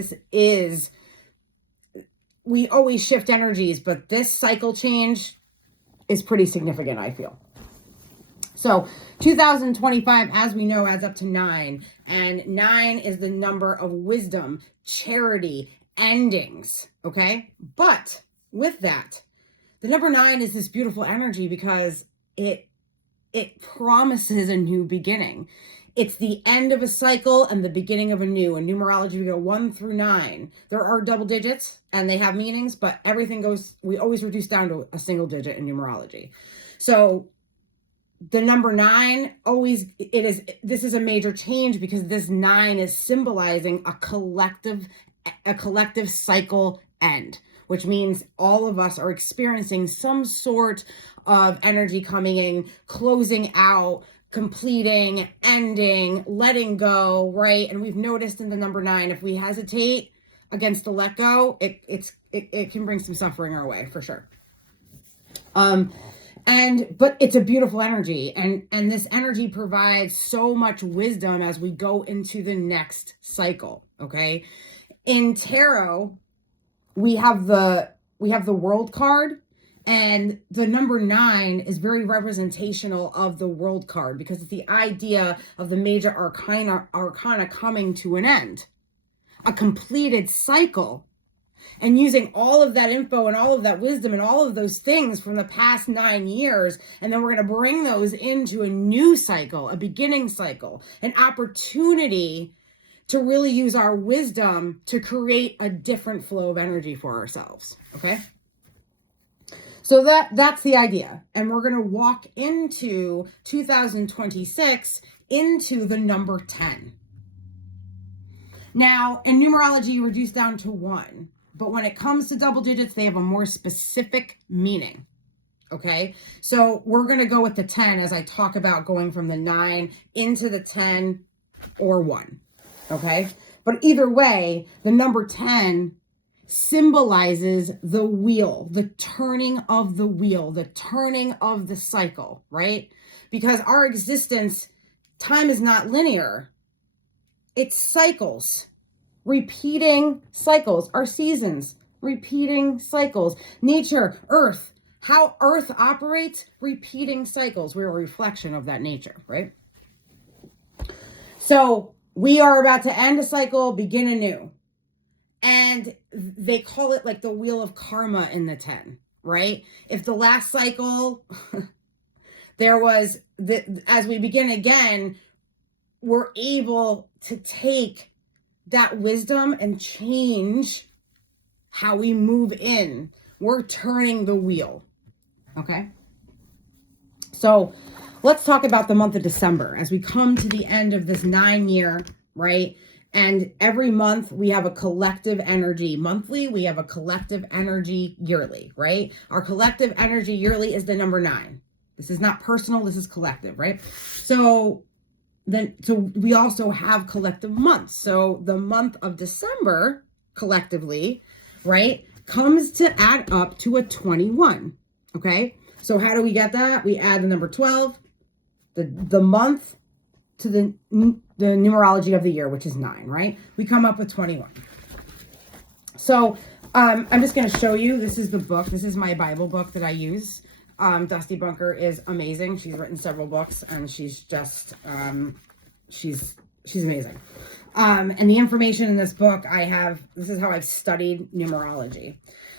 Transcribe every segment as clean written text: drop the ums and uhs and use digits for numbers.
This is, we always shift energies, but this cycle change is pretty significant, I feel. So 2025, as we know, adds up to 9. And 9 is the number of wisdom, charity, endings. Okay. But with that, the number 9 is this beautiful energy because it promises a new beginning. It's the end of a cycle and the beginning of a new. In numerology, we go 1 through 9. There are double digits and they have meanings, but everything goes, we always reduce down to a single digit in numerology. So the number 9 always, this is a major change because this 9 is symbolizing a collective cycle end, which means all of us are experiencing some sort of energy coming in, closing out, completing, ending, letting go, right? And we've noticed in the number 9, if we hesitate against the let go, it can bring some suffering our way for sure. But it's a beautiful energy, and this energy provides so much wisdom as we go into the next cycle. Okay. In tarot, we have the world card, and the number 9 is very representational of the world card because it's the idea of the major arcana coming to an end, a completed cycle. And using all of that info and all of that wisdom and all of those things from the past 9 years, and then we're going to bring those into a new cycle, a beginning cycle, an opportunity to really use our wisdom to create a different flow of energy for ourselves. Okay. So that's the idea. And we're going to walk into 2026 into the number 10. Now, in numerology, you reduce down to 1. But when it comes to double digits, they have a more specific meaning. Okay. So we're going to go with the 10 as I talk about going from the 9 into the 10 or 1. Okay. But either way, the number 10 symbolizes the wheel, the turning of the wheel, the turning of the cycle, right? Because our existence, time is not linear. It's cycles. Repeating cycles, our seasons, repeating cycles, nature, earth, how earth operates, repeating cycles. We're a reflection of that nature, right? So we are about to end a cycle, begin anew. And they call it like the wheel of karma in the 10, right? If the last cycle, as we begin again, we're able to take that wisdom and change how we move in. We're turning the wheel. Okay. So let's talk about the month of December as we come to the end of this 9-year, right? And every month we have a collective energy monthly. We have a collective energy yearly, right? Our collective energy yearly is the number 9. This is not personal. This is collective, right? So we also have collective months. So the month of December collectively, right, comes to add up to a 21. Okay. So how do we get that? We add the number 12, the month to the numerology of the year, which is 9, right? We come up with 21. So I'm just going to show you, this is the book. This is my Bible book that I use. Dusty Bunker is amazing. She's written several books and she's just, she's amazing. And the information in this book this is how I've studied numerology.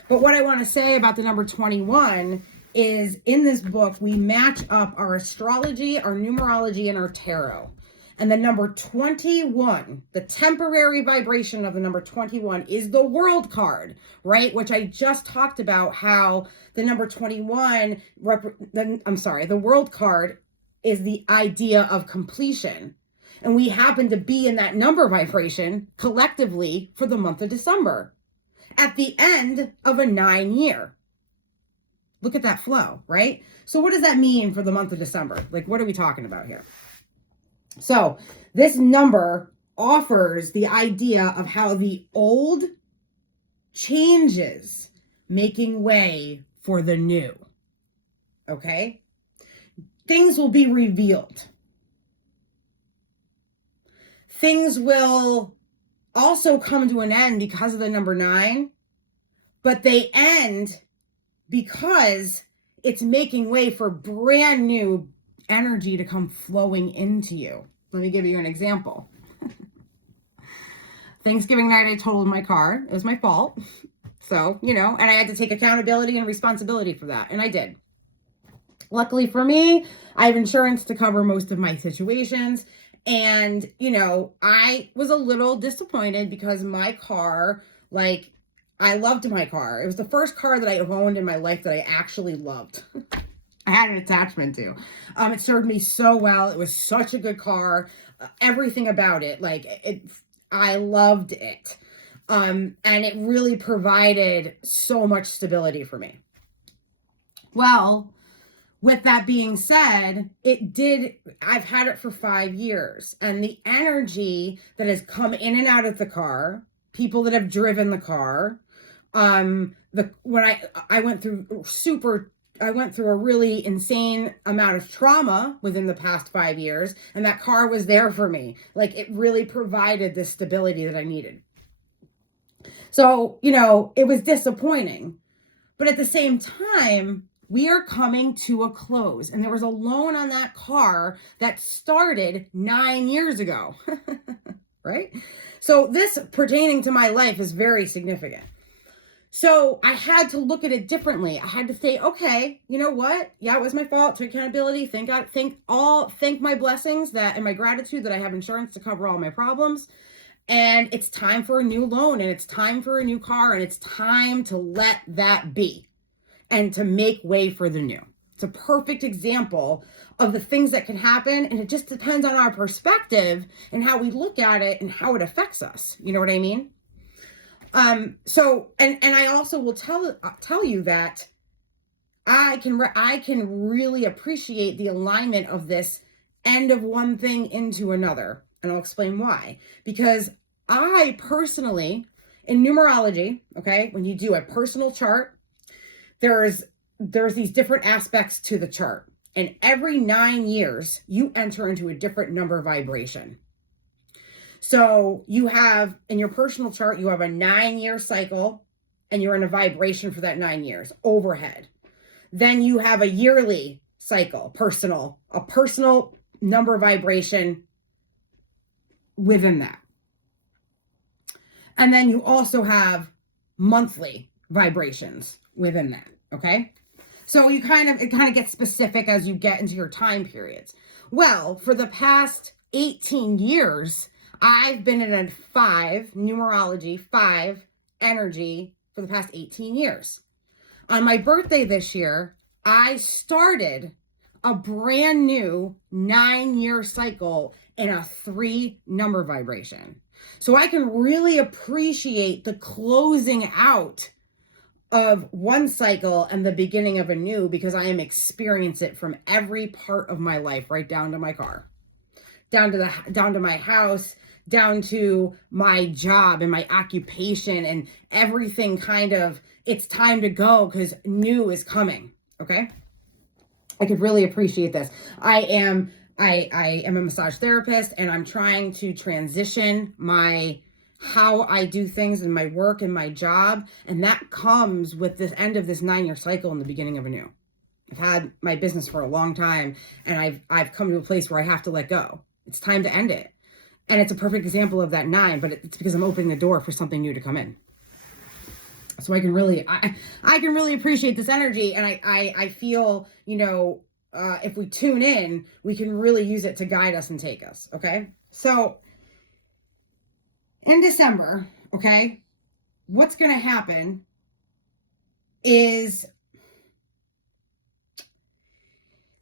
But what I want to say about the number 21 is in this book, we match up our astrology, our numerology, and our tarot. And the number 21, the temporary vibration of the number 21 is the world card, right? Which I just talked about how the number 21, the world card is the idea of completion. And we happen to be in that number vibration collectively for the month of December at the end of a 9-year. Look at that flow, right? So what does that mean for the month of December? Like, what are we talking about here? So this number offers the idea of how the old changes, making way for the new. Okay? Things will be revealed. Things will also come to an end because of the number 9, but they end because it's making way for brand new energy to come flowing into you. Let me give you an example. Thanksgiving night, I totaled my car. It was my fault. So, and I had to take accountability and responsibility for that. And I did. Luckily for me, I have insurance to cover most of my situations. And, I was a little disappointed because my car, I loved my car. It was the first car that I owned in my life that I actually loved. I had an attachment to. It served me so well. It was such a good car. Everything about it, I loved it. And it really provided so much stability for me. Well, with that being said, I've had it for 5 years, and the energy that has come in and out of the car, people that have driven the car, when I went through a really insane amount of trauma within the past 5 years, and that car was there for me. It really provided the stability that I needed. So, it was disappointing, but at the same time, we are coming to a close, and there was a loan on that car that started 9 years ago, right? So this pertaining to my life is very significant. So I had to look at it differently. I had to say, okay, you know what? Yeah, it was my fault. Take accountability. Thank God. Thank my blessings and my gratitude that I have insurance to cover all my problems. And it's time for a new loan, and it's time for a new car, and it's time to let that be and to make way for the new. It's a perfect example of the things that can happen, and it just depends on our perspective and how we look at it and how it affects us. You know what I mean? So I also will tell you that I can really appreciate the alignment of this end of one thing into another. And I'll explain why. Because I personally, in numerology, okay, when you do a personal chart, there's these different aspects to the chart. And every 9 years, you enter into a different number vibration. So you have, in your personal chart, you have a 9-year cycle, and you're in a vibration for that 9 years, overhead. Then you have a yearly cycle, a personal number vibration within that. And then you also have monthly vibrations within that, okay? So it kind of gets specific as you get into your time periods. Well, for the past 18 years, I've been in a 5 numerology, 5 energy for the past 18 years. On my birthday this year, I started a brand new 9-year cycle in a 3 number vibration. So I can really appreciate the closing out of one cycle and the beginning of a new, because I am experiencing it from every part of my life, right down to my car, down to my house, down to my job and my occupation, and everything it's time to go because new is coming. Okay. I could really appreciate this. I am a massage therapist, and I'm trying to transition how I do things in my work and my job. And that comes with this end of this 9-year cycle and the beginning of a new. I've had my business for a long time, and I've come to a place where I have to let go. It's time to end it. And it's a perfect example of that 9, but it's because I'm opening the door for something new to come in. So I can really appreciate this energy. And I feel, if we tune in, we can really use it to guide us and take us. Okay. So in December, okay, what's going to happen is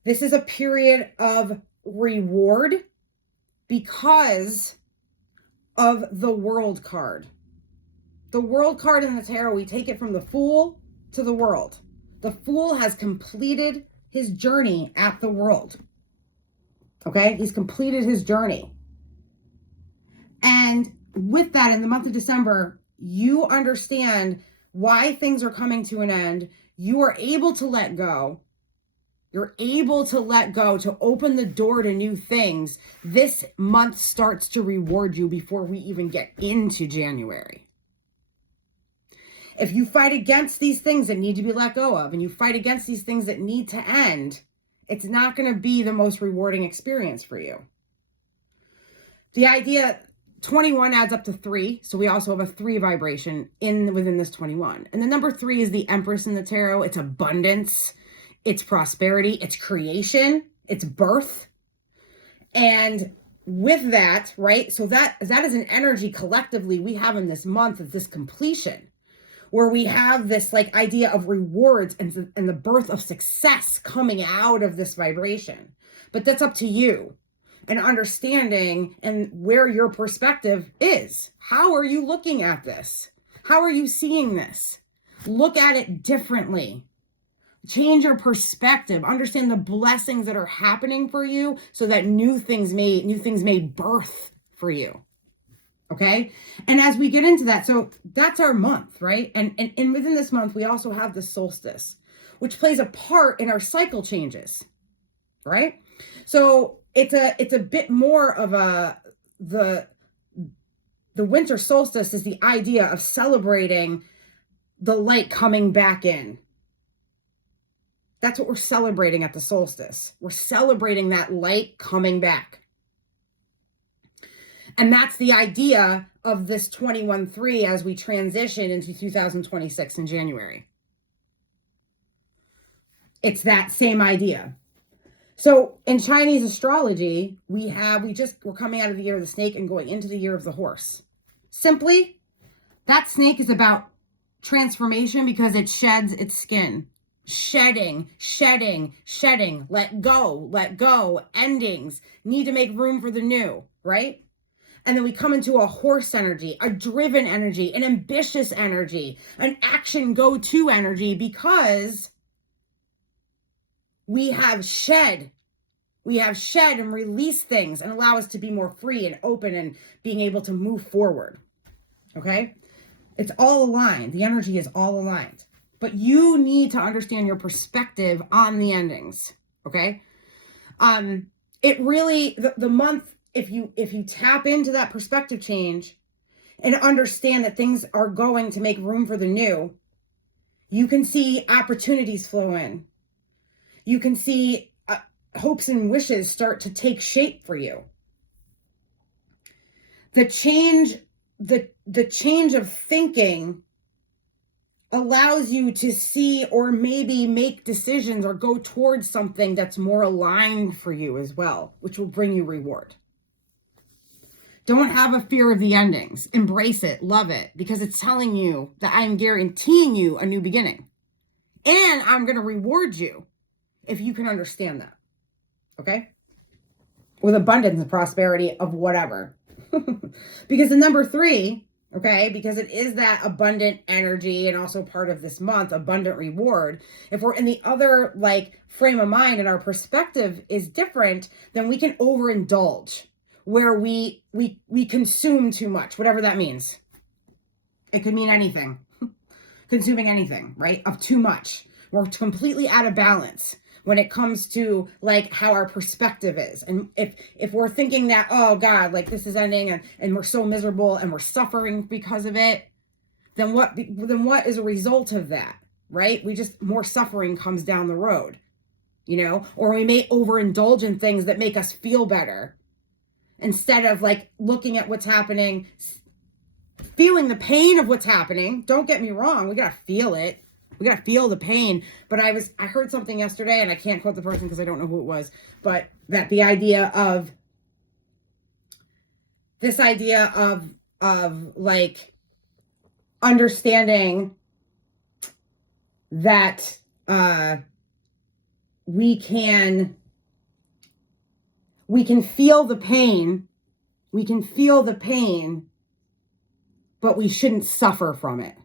this is a period of reward because of the World card. The World card in the tarot, we take it from the Fool to the World. The Fool has completed his journey at the World. Okay? He's completed his journey. And with that, in the month of December, you understand why things are coming to an end. You are able to let go. You're able to let go, to open the door to new things. This month starts to reward you before we even get into January. If you fight against these things that need to be let go of, and you fight against these things that need to end, it's not going to be the most rewarding experience for you. The idea, 21 adds up to 3. So we also have a 3 vibration within this 21. And the number 3 is the Empress in the tarot. It's abundance, it's prosperity, it's creation, it's birth. And with that, right? So that is an energy collectively we have in this month of this completion, where we have this like idea of rewards and the birth of success coming out of this vibration. But that's up to you and understanding and where your perspective is. How are you looking at this? How are you seeing this? Look at it differently. Change your perspective. Understand the blessings that are happening for you so that new things may birth for you. Okay. And as we get into that, so that's our month, right? And within this month, we also have the solstice, which plays a part in our cycle changes, right? So it's a bit more of the winter solstice is the idea of celebrating the light coming back in. That's what we're celebrating at the solstice. We're celebrating that light coming back. And that's the idea of this 21-3 as we transition into 2026 in January. It's that same idea. So in Chinese astrology, we're coming out of the year of the snake and going into the year of the horse. Simply, that snake is about transformation because it sheds its skin. Shedding, let go, endings, need to make room for the new, right? And then we come into a horse energy, a driven energy, an ambitious energy, an action go-to energy, because we have shed and released things and allow us to be more free and open and being able to move forward. Okay? It's all aligned. The energy is all aligned. But you need to understand your perspective on the endings. Okay? It really, the month, if you tap into that perspective change and understand that things are going to make room for the new, you can see opportunities flow in. You can see hopes and wishes start to take shape for you. The change of thinking allows you to see or maybe make decisions or go towards something that's more aligned for you as well, which will bring you reward. Don't have a fear of the endings. Embrace it, love it, because it's telling you that I'm guaranteeing you a new beginning. And I'm going to reward you if you can understand that. Okay? With abundance and prosperity of whatever. Because the number 3, okay, because it is that abundant energy and also part of this month, abundant reward. If we're in the other like frame of mind and our perspective is different, then we can overindulge, where we consume too much, whatever that means. It could mean anything. Consuming anything, right? Of too much. We're completely out of balance when it comes to like how our perspective is. And if we're thinking that, oh God, like this is ending and we're so miserable and we're suffering because of it, then what is a result of that, right? More suffering comes down the road, or we may overindulge in things that make us feel better instead of like looking at what's happening, feeling the pain of what's happening. Don't get me wrong. We got to feel it. We got to feel the pain. But I heard something yesterday, and I can't quote the person because I don't know who it was, but that the idea of like understanding that we can feel the pain. We can feel the pain, but we shouldn't suffer from it.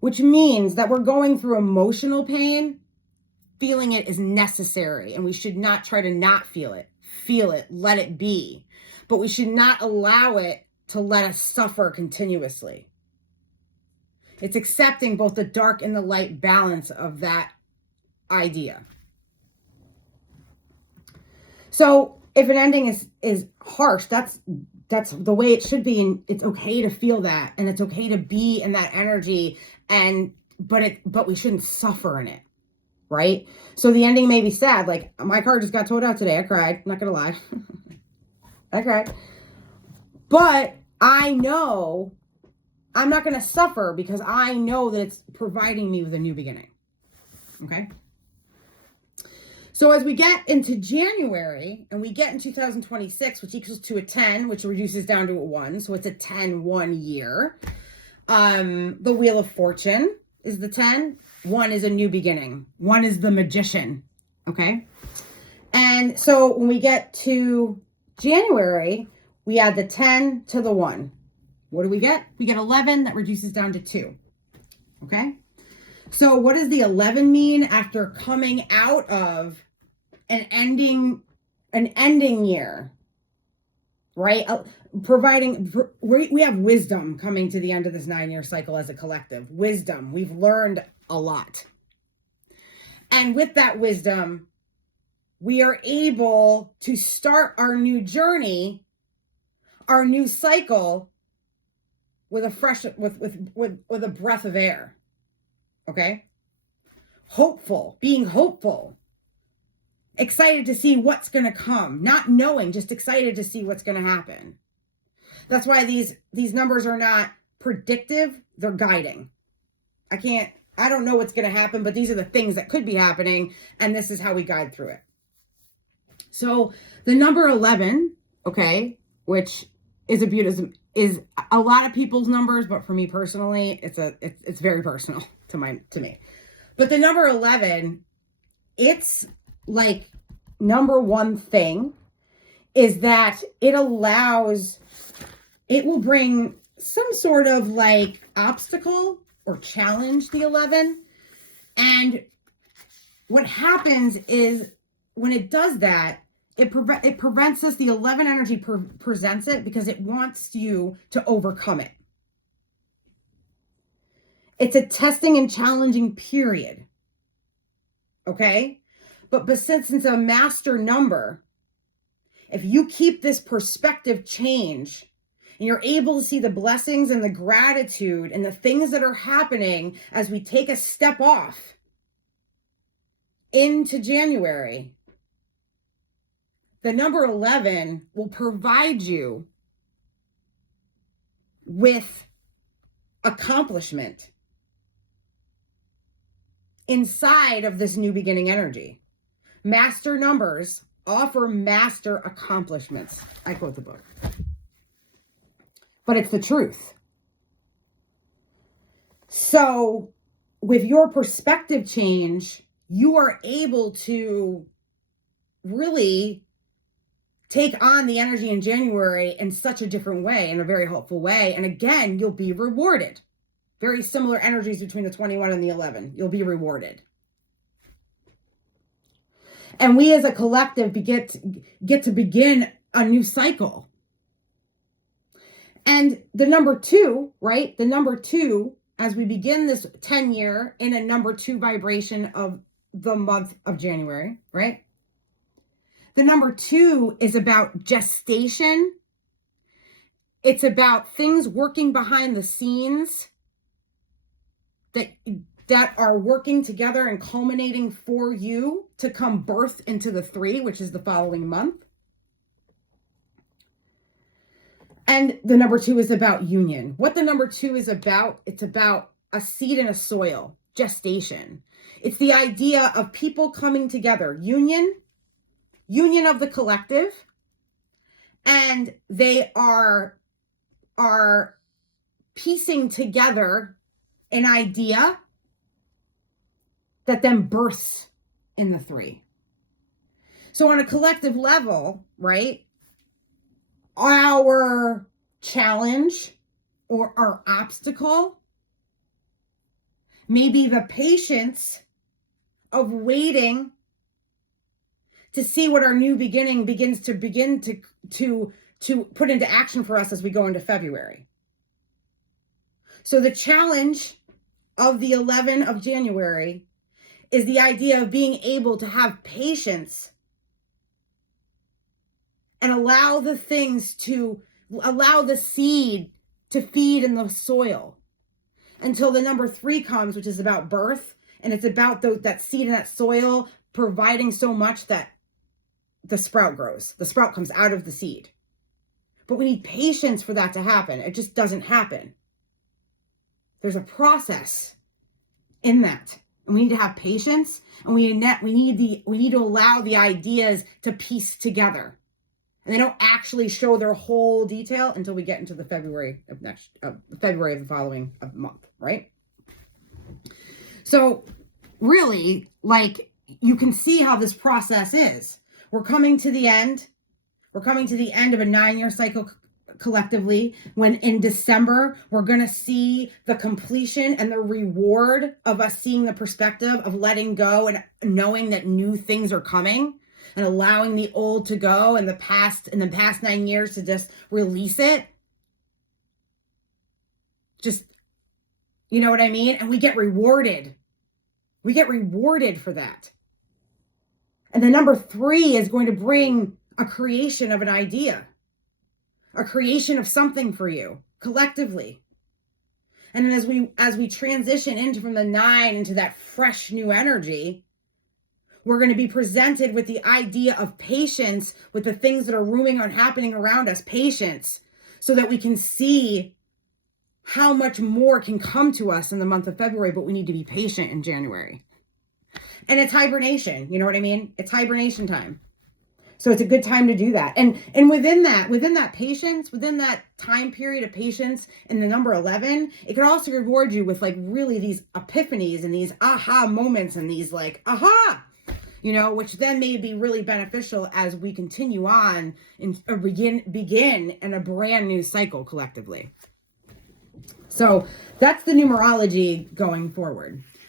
Which means that we're going through emotional pain. Feeling it is necessary, and we should not try to not feel it. Feel it, let it be. But we should not allow it to let us suffer continuously. It's accepting both the dark and the light balance of that idea. So if an ending is harsh, that's the way it should be, and it's okay to feel that, and it's okay to be in that energy, but we shouldn't suffer in it, right? So the ending may be sad. Like, my car just got towed out today. I cried, not gonna lie. I cried. But I know I'm not gonna suffer because I know that it's providing me with a new beginning. Okay? So as we get into January and we get in 2026, which equals to a 10, which reduces down to a 1. So it's a 10-1 year. The Wheel of Fortune is the 10. 1 is a new beginning. 1 is the magician. Okay. And so when we get to January, we add the 10 to the 1. What do we get? We get 11. That reduces down to 2. Okay. So what does the 11 mean after coming out of an ending year, right? We have wisdom coming to the end of this 9-year cycle as a collective. Wisdom. We've learned a lot. And with that wisdom, we are able to start our new journey, our new cycle with a fresh, with a breath of air. Okay? Hopeful, being hopeful. Excited to see what's going to come, not knowing, just excited to see what's going to happen. That's why these numbers are not predictive, they're guiding. I don't know what's going to happen, but these are the things that could be happening, and this is how we guide through it. So the number 11, okay, which is is a lot of people's numbers, but for me personally, it's very personal to me. But the number 11, it's like number one thing is that it will bring some sort of like obstacle or challenge the 11. And what happens is when it does that, it prevents us. The 11 energy presents it because it wants you to overcome it. It's a testing and challenging period. Okay? But since it's a master number, if you keep this perspective change and you're able to see the blessings and the gratitude and the things that are happening as we take a step off into January, the number 11 will provide you with accomplishment inside of this new beginning energy. Master numbers offer master accomplishments. I quote the book. But it's the truth. So with your perspective change, you are able to really take on the energy in January in such a different way, in a very helpful way. And again, you'll be rewarded. Very similar energies between the 21 and the 11. You'll be rewarded. And we as a collective get to begin a new cycle. And the number 2, right? The number 2, as we begin this 10-year in a number 2 vibration of the month of January, right? The number 2 is about gestation. It's about things working behind the scenes that are working together and culminating for you to come birth into the 3, which is the following month. And the number 2 is about union. What the number 2 is about, it's about a seed in a soil, gestation. It's the idea of people coming together, union of the collective, and they are piecing together an idea that then bursts in the 3. So on a collective level, right, our challenge or our obstacle may be the patience of waiting to see what our new beginning begins to put into action for us as we go into February. So the challenge of the 11 of January is the idea of being able to have patience and allow the seed to feed in the soil until the number 3 comes, which is about birth. And it's about that seed in that soil providing so much that the sprout grows. The sprout comes out of the seed. But we need patience for that to happen. It just doesn't happen. There's a process in that. And we need to have patience, and we need to allow the ideas to piece together. And they don't actually show their whole detail until we get into the February of the following month, right? So really, like, you can see how this process is. We're coming to the end. We're coming to the end of a 9-year cycle collectively, when in December, we're going to see the completion and the reward of us seeing the perspective of letting go and knowing that new things are coming and allowing the old to go and the past 9 years to just release it. Just, you know what I mean? And we get rewarded. We get rewarded for that. And the number 3 is going to bring a creation of an idea, a creation of something for you collectively. And then as we transition from the 9 into that fresh new energy, we're going to be presented with the idea of patience with the things that are happening around us, patience, so that we can see how much more can come to us in the month of February, but we need to be patient in January. And it's hibernation, you know what I mean? It's hibernation time. So it's a good time to do that. And within that patience, within that time period of patience in the number 11, it can also reward you with like really these epiphanies and these aha moments and these like, aha, you know, which then may be really beneficial as we continue on and begin in a brand new cycle collectively. So that's the numerology going forward.